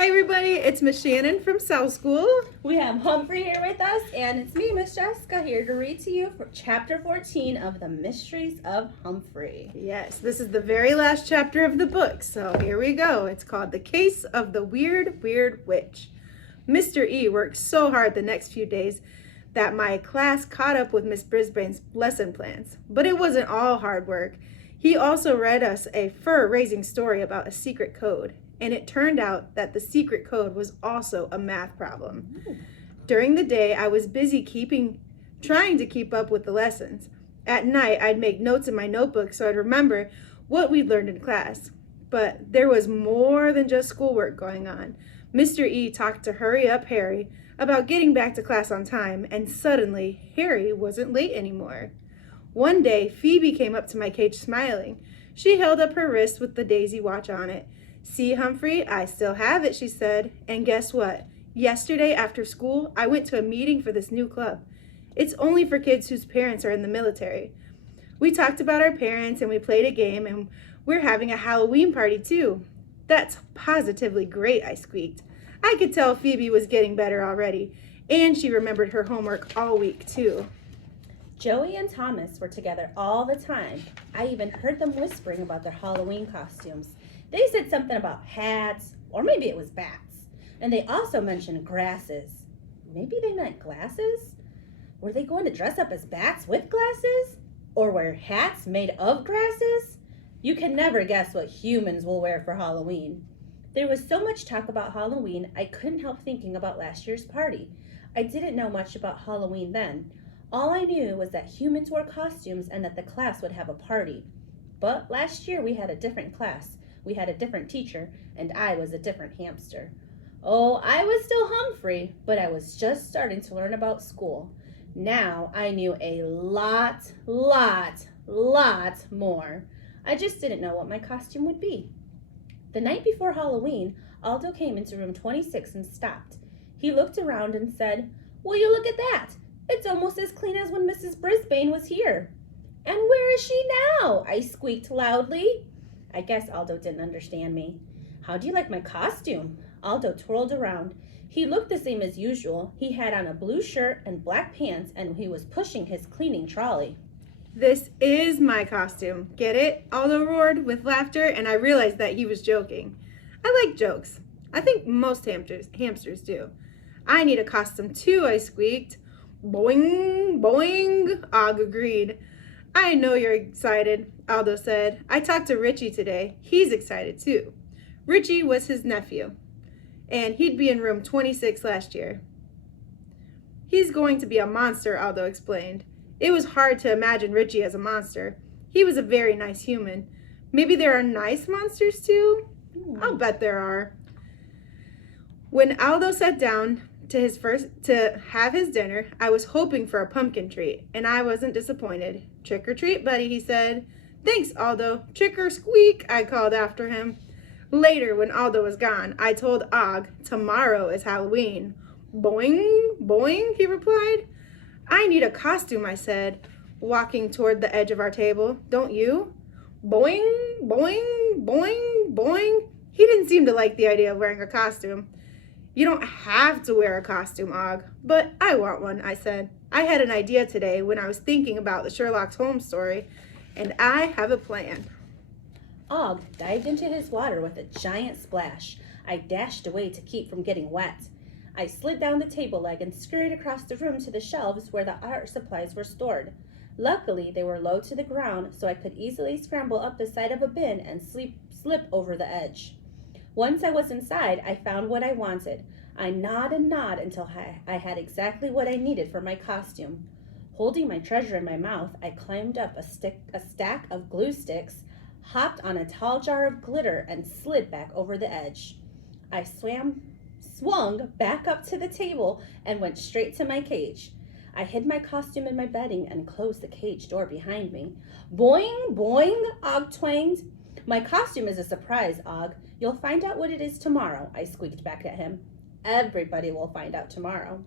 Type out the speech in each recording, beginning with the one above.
Hi everybody, it's Miss Shannon from South School. We have Humphrey here with us, and it's me, Miss Jessica, here to read to you for Chapter 14 of The Mysteries of Humphrey. Yes, this is the very last chapter of the book, so here we go. It's called The Case of the Weird Witch. Mr. E worked so hard the next few days that my class caught up with Miss Brisbane's lesson plans. But it wasn't all hard work. He also read us a fur-raising story about a secret code. And it turned out that the secret code was also a math problem. During the day, I was busy trying to keep up with the lessons. At night, I'd make notes in my notebook so I'd remember what we'd learned in class. But there was more than just schoolwork going on. Mr. E talked to Hurry Up Harry about getting back to class on time, and suddenly, Harry wasn't late anymore. One day, Phoebe came up to my cage smiling. She held up her wrist with the daisy watch on it. "See, Humphrey, I still have it," she said. "And guess what? Yesterday after school, I went to a meeting for this new club. It's only for kids whose parents are in the military. We talked about our parents and we played a game, and we're having a Halloween party too." "That's positively great," I squeaked. I could tell Phoebe was getting better already, and she remembered her homework all week too. Joey and Thomas were together all the time. I even heard them whispering about their Halloween costumes. They said something about hats, or maybe it was bats. And they also mentioned grasses. Maybe they meant glasses? Were they going to dress up as bats with glasses? Or wear hats made of grasses? You can never guess what humans will wear for Halloween. There was so much talk about Halloween, I couldn't help thinking about last year's party. I didn't know much about Halloween then. All I knew was that humans wore costumes and that the class would have a party. But last year we had a different class. We had a different teacher, and I was a different hamster. Oh, I was still Humphrey, but I was just starting to learn about school. Now I knew a lot more. I just didn't know what my costume would be. The night before Halloween, Aldo came into room 26 and stopped. He looked around and said, "Will you look at that? It's almost as clean as when Mrs. Brisbane was here." "And where is she now?" I squeaked loudly. I guess Aldo didn't understand me. "How do you like my costume?" Aldo twirled around. He looked the same as usual. He had on a blue shirt and black pants, and he was pushing his cleaning trolley. "This is my costume. Get it?" Aldo roared with laughter, and I realized that he was joking. I like jokes. I think most hamsters do. "I need a costume too," I squeaked. "Boing, boing," Og agreed. "I know you're excited," Aldo said. "I talked to Richie today. He's excited too." Richie was his nephew, and he'd be in room 26 last year. "He's going to be a monster," Aldo explained. It was hard to imagine Richie as a monster. He was a very nice human. Maybe there are nice monsters too? I'll bet there are. When Aldo sat down to have his dinner, I was hoping for a pumpkin treat, and I wasn't disappointed. "Trick or treat, buddy," he said. "Thanks, Aldo. Trick or squeak," I called after him. Later, when Aldo was gone, I told Og, "Tomorrow is Halloween." "Boing, boing," he replied. "I need a costume," I said, walking toward the edge of our table. "Don't you?" Boing, boing, boing, boing. He didn't seem to like the idea of wearing a costume. "You don't have to wear a costume, Og, but I want one," I said. "I had an idea today when I was thinking about the Sherlock Holmes story, and I have a plan." Og dived into his water with a giant splash. I dashed away to keep from getting wet. I slid down the table leg and scurried across the room to the shelves where the art supplies were stored. Luckily, they were low to the ground, so I could easily scramble up the side of a bin and slip over the edge. Once I was inside, I found what I wanted. I gnawed and gnawed until I had exactly what I needed for my costume. Holding my treasure in my mouth, I climbed up a stack of glue sticks, hopped on a tall jar of glitter, and slid back over the edge. I swung back up to the table and went straight to my cage. I hid my costume in my bedding and closed the cage door behind me. "Boing, boing," Og twanged. "My costume is a surprise, Og. You'll find out what it is tomorrow," I squeaked back at him. Everybody will find out tomorrow.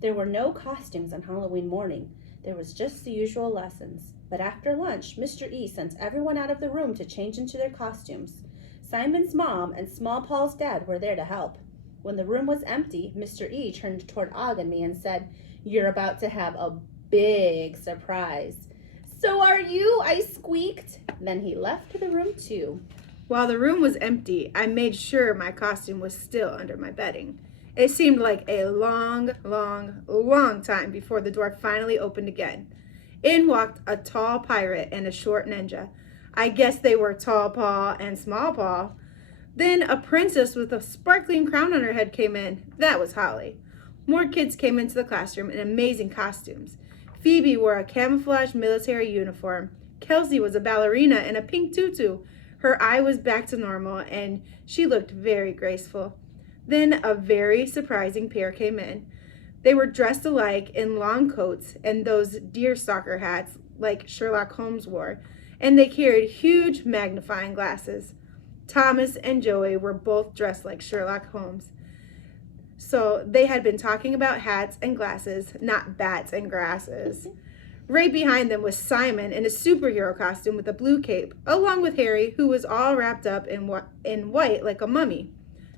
There were no costumes on Halloween morning. There was just the usual lessons. But after lunch, Mr. E sent everyone out of the room to change into their costumes. Simon's mom and Small Paul's dad were there to help. When the room was empty, Mr. E turned toward Og and me and said, "You're about to have a big surprise." "So are you," I squeaked. Then he left the room too. While the room was empty, I made sure my costume was still under my bedding. It seemed like a long, long, long time before the door finally opened again. In walked a tall pirate and a short ninja. I guess they were Tall Paw and Small Paw. Then a princess with a sparkling crown on her head came in. That was Holly. More kids came into the classroom in amazing costumes. Phoebe wore a camouflage military uniform. Kelsey was a ballerina in a pink tutu. Her eye was back to normal, and she looked very graceful. Then a very surprising pair came in. They were dressed alike in long coats and those deerstalker hats like Sherlock Holmes wore, and they carried huge magnifying glasses. Thomas and Joey were both dressed like Sherlock Holmes. So they had been talking about hats and glasses, not bats and grasses. Right behind them was Simon in a superhero costume with a blue cape, along with Harry, who was all wrapped up in white like a mummy.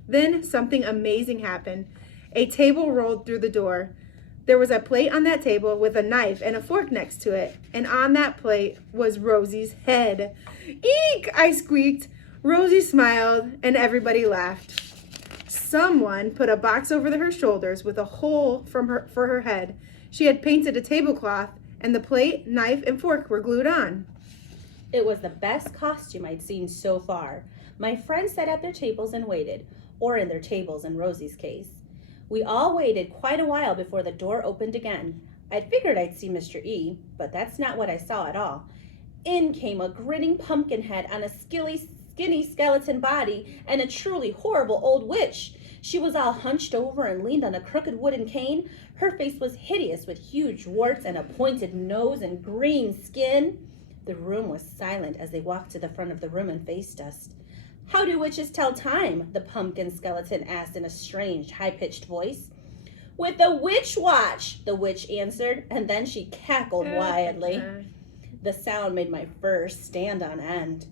Then something amazing happened. A table rolled through the door. There was a plate on that table with a knife and a fork next to it, and on that plate was Rosie's head. "Eek!" I squeaked. Rosie smiled, and everybody laughed. Someone put a box over her shoulders with a hole for her head. She had painted a tablecloth, and the plate, knife, and fork were glued on. It was the best costume I'd seen so far. My friends sat at their tables and waited, or in their tables in Rosie's case. We all waited quite a while before the door opened again. I'd figured I'd see Mr. E, but that's not what I saw at all. In came a grinning pumpkin head on a skinny skeleton body and a truly horrible old witch. She was all hunched over and leaned on a crooked wooden cane. Her face was hideous with huge warts and a pointed nose and green skin. The room was silent as they walked to the front of the room and faced us. "How do witches tell time?" the pumpkin skeleton asked in a strange, high-pitched voice. "With a witch watch," the witch answered, and then she cackled wildly. The sound made my fur stand on end.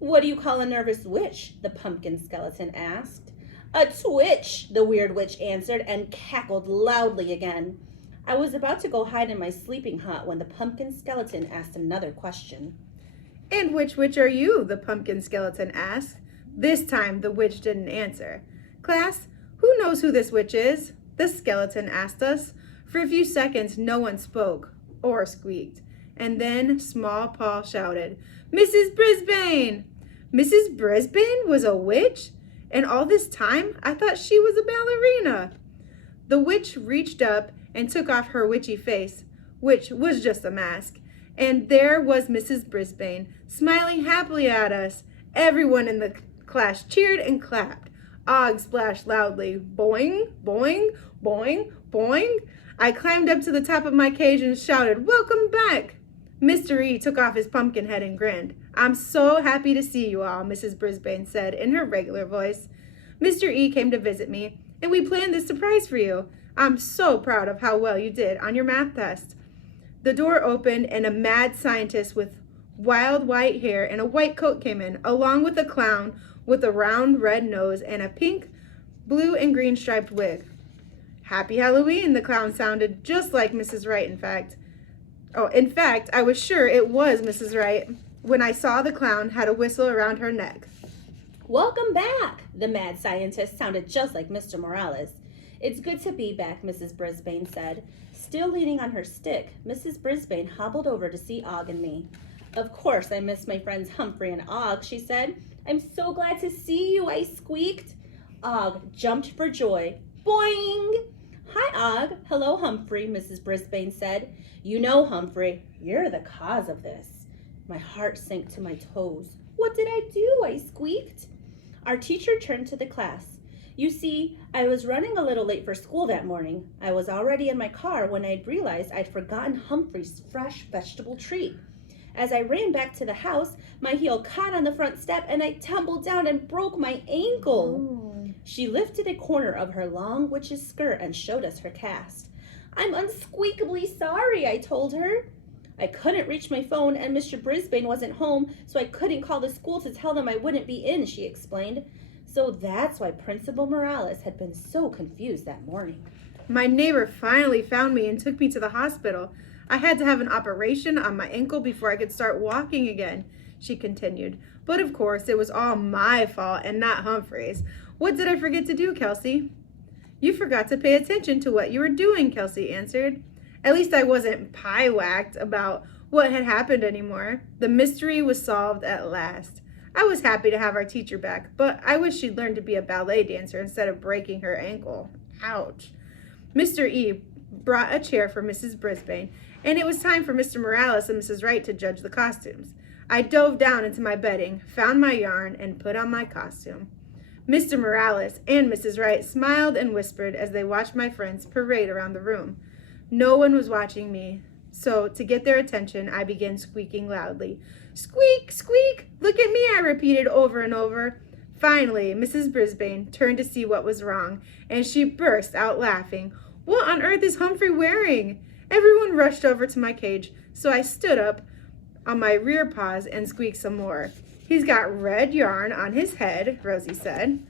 "What do you call a nervous witch?" the pumpkin skeleton asked. "A twitch," the weird witch answered, and cackled loudly again. I was about to go hide in my sleeping hut when the pumpkin skeleton asked another question. "And which witch are you?" the pumpkin skeleton asked. This time the witch didn't answer. "Class, who knows who this witch is?" the skeleton asked us. For a few seconds no one spoke or squeaked. And then Small Paul shouted, "Mrs. Brisbane!" Mrs. Brisbane was a witch? And all this time I thought she was a ballerina. The witch reached up and took off her witchy face, which was just a mask. And there was Mrs. Brisbane, smiling happily at us. Everyone in the class cheered and clapped. Og splashed loudly. Boing, boing, boing, boing. I climbed up to the top of my cage and shouted, "Welcome back!" Mr. E took off his pumpkin head and grinned. "I'm so happy to see you all," Mrs. Brisbane said in her regular voice. "Mr. E came to visit me, and we planned this surprise for you. I'm so proud of how well you did on your math test." The door opened, and a mad scientist with wild white hair and a white coat came in, along with a clown with a round red nose and a pink, blue, and green striped wig. "Happy Halloween," the clown sounded just like Mrs. Wright, in fact. In fact, I was sure it was Mrs. Wright when I saw the clown had a whistle around her neck. "Welcome back!" The mad scientist sounded just like Mr. Morales. "It's good to be back," Mrs. Brisbane said. Still leaning on her stick, Mrs. Brisbane hobbled over to see Og and me. "Of course I miss my friends Humphrey and Og," she said. "I'm so glad to see you," I squeaked. Og jumped for joy. Boing! "Hi, Og." "Hello, Humphrey," Mrs. Brisbane said. "You know, Humphrey, you're the cause of this." My heart sank to my toes. "What did I do?" I squeaked. Our teacher turned to the class. "You see, I was running a little late for school that morning. I was already in my car when I'd realized I'd forgotten Humphrey's fresh vegetable treat. As I ran back to the house, my heel caught on the front step and I tumbled down and broke my ankle." Ooh. She lifted a corner of her long witch's skirt and showed us her cast. "I'm unsqueakably sorry," I told her. I couldn't reach my phone and Mr. Brisbane wasn't home, so I couldn't call the school to tell them I wouldn't be in, she explained. So that's why Principal Morales had been so confused that morning. My neighbor finally found me and took me to the hospital. I had to have an operation on my ankle before I could start walking again, she continued. But of course, it was all my fault and not Humphrey's. What did I forget to do, Kelsey? You forgot to pay attention to what you were doing, Kelsey answered. At least I wasn't pie-whacked about what had happened anymore. The mystery was solved at last. I was happy to have our teacher back, but I wish she'd learned to be a ballet dancer instead of breaking her ankle. Ouch. Mr. E brought a chair for Mrs. Brisbane, and it was time for Mr. Morales and Mrs. Wright to judge the costumes. I dove down into my bedding, found my yarn, and put on my costume. Mr. Morales and Mrs. Wright smiled and whispered as they watched my friends parade around the room. No one was watching me, so to get their attention, I began squeaking loudly. Squeak, squeak, look at me, I repeated over and over. Finally, Mrs. Brisbane turned to see what was wrong, and she burst out laughing. What on earth is Humphrey wearing? Everyone rushed over to my cage, so I stood up on my rear paws and squeaked some more. He's got red yarn on his head, Rosie said.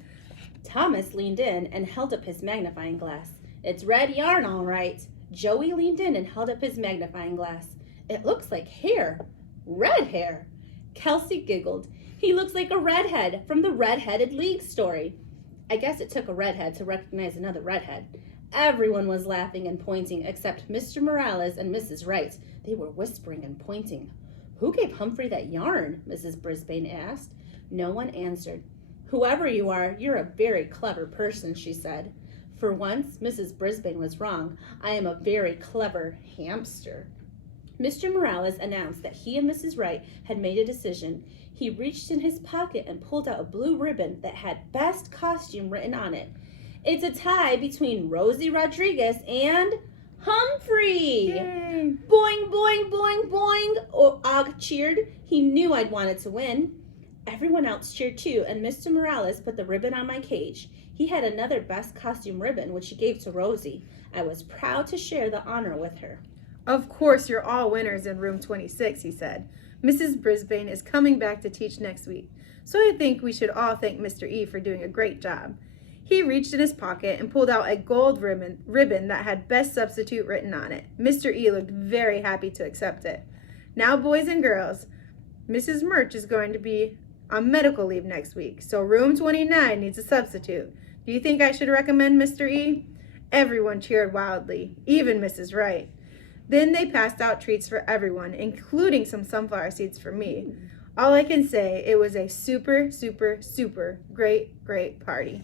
Thomas leaned in and held up his magnifying glass. It's red yarn, all right. Joey leaned in and held up his magnifying glass. It looks like hair. Red hair. Kelsey giggled. He looks like a redhead from the Red-Headed League story. I guess it took a redhead to recognize another redhead. Everyone was laughing and pointing except Mr. Morales and Mrs. Wright. They were whispering and pointing. Who gave Humphrey that yarn? Mrs. Brisbane asked. No one answered. Whoever you are, you're a very clever person, she said. For once, Mrs. Brisbane was wrong. I am a very clever hamster. Mr. Morales announced that he and Mrs. Wright had made a decision. He reached in his pocket and pulled out a blue ribbon that had Best Costume written on it. It's a tie between Rosie Rodriguez and Humphrey! Yay. Boing, boing, boing, boing, Og cheered. He knew I'd wanted to win. Everyone else cheered too, and Mr. Morales put the ribbon on my cage. He had another Best Costume ribbon, which he gave to Rosie. I was proud to share the honor with her. Of course, you're all winners in room 26, he said. Mrs. Brisbane is coming back to teach next week, so I think we should all thank Mr. E for doing a great job. He reached in his pocket and pulled out a gold ribbon that had Best Substitute written on it. Mr. E looked very happy to accept it. Now, boys and girls, Mrs. Murch is going to be on medical leave next week, so room 29 needs a substitute. Do you think I should recommend Mr. E? Everyone cheered wildly, even Mrs. Wright. Then they passed out treats for everyone, including some sunflower seeds for me. All I can say, it was a super, super, super great party.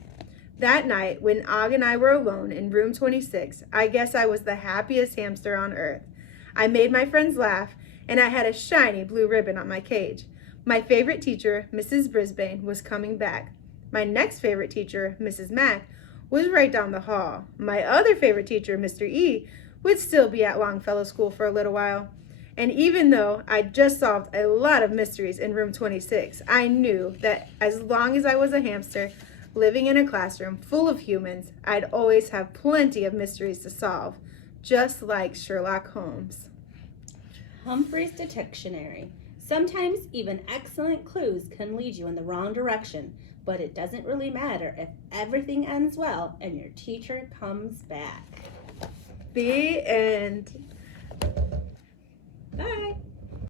That night, when Og and I were alone in room 26, I guess I was the happiest hamster on earth. I made my friends laugh, and I had a shiny blue ribbon on my cage. My favorite teacher, Mrs. Brisbane, was coming back. My next favorite teacher, Mrs. Mack, was right down the hall. My other favorite teacher, Mr. E, would still be at Longfellow School for a little while. And even though I just solved a lot of mysteries in room 26, I knew that as long as I was a hamster living in a classroom full of humans, I'd always have plenty of mysteries to solve, just like Sherlock Holmes. Humphrey's Dictionary. Sometimes even excellent clues can lead you in the wrong direction, but it doesn't really matter if everything ends well and your teacher comes back. The end.